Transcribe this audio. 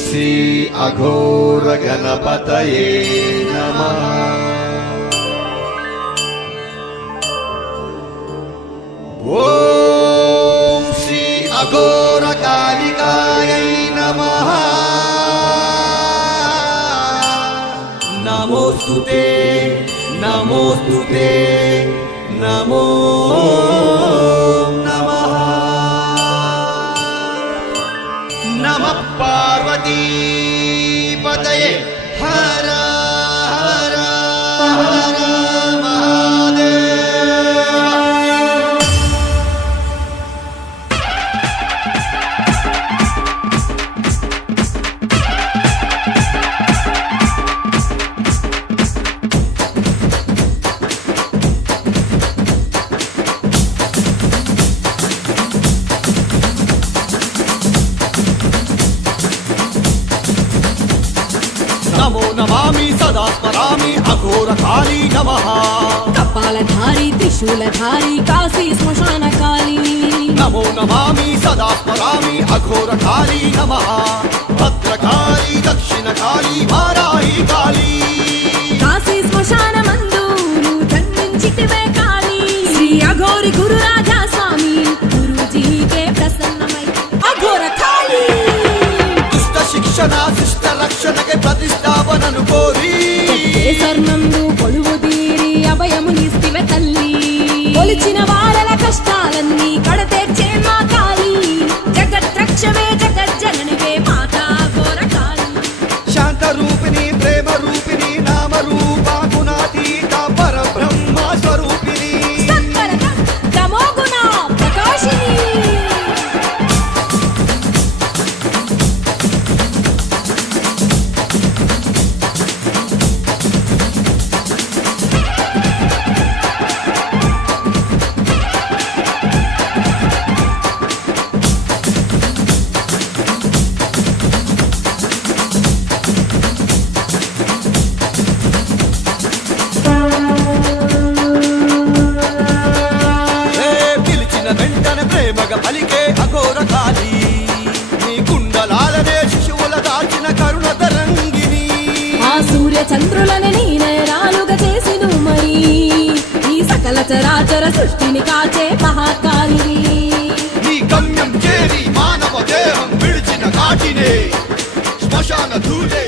శ్రీ అఘోర గణపతయే నమః. ఓం శ్రీ అఘోర కాళికాయై నమః. నమోస్తుతే నమోస్తుతే నమో నమః. నమః పార్వతీపతయే హర హర హర మహాదేవ. నమో నమామి సదా స్మరామి అఘోర కాళీ నమః. కపాలధారి త్రిశూలధారి కాశీ శ్మశాన కాళీ. నమో నమామి సదా స్మరామి అఘోర కాళీ నమః. భద్రకాళీ దక్షిణ కాళీ వారాహి కాళీ. కాశీ శ్మశాన మందు జన్మించితివే కాళీ. శ్రీ అఘోరి గురు రాజా స్వామి గురుజీకే ప్రసన్నమై అఘోర కాళీ. దుష్ట శిక్షణ శిష్ట రక్షణకే ప్రతిష్టాపనను కోరి స్వర్ణందు కొలువు తీరి అభయమునిస్తివే తల్లి. కొలిచిన వారల కష్టాలన్నీ కడతేర్చే మా కాళీ. జగద్రక్షవే జగజ్జననివే మాతా అఘోర కాళీ. శాంత రూపిణి ప్రేమ రూపిణి నామ రూప గుణాతీత పరబ్రహ్మ స్వరూపిణి. సత్వరత తమోగుణ ప్రకాశిని. పిలిచిన వెంటనే ప్రేమగా పలికే అఘోర కాళీ. నీ కుండలాలనే శిశువుల దాచిన కరుణ తరంగిని. ఆ సూర్య చంద్రులని నీ నేరాలుగా చేసిను మరి. ఈ సకల చరాచర సృష్టిని కాచే మహాకాళిని. నీ గమ్యం చేరి మానవ దేహం విడిచిన కాటినే శ్మశాన ధూళే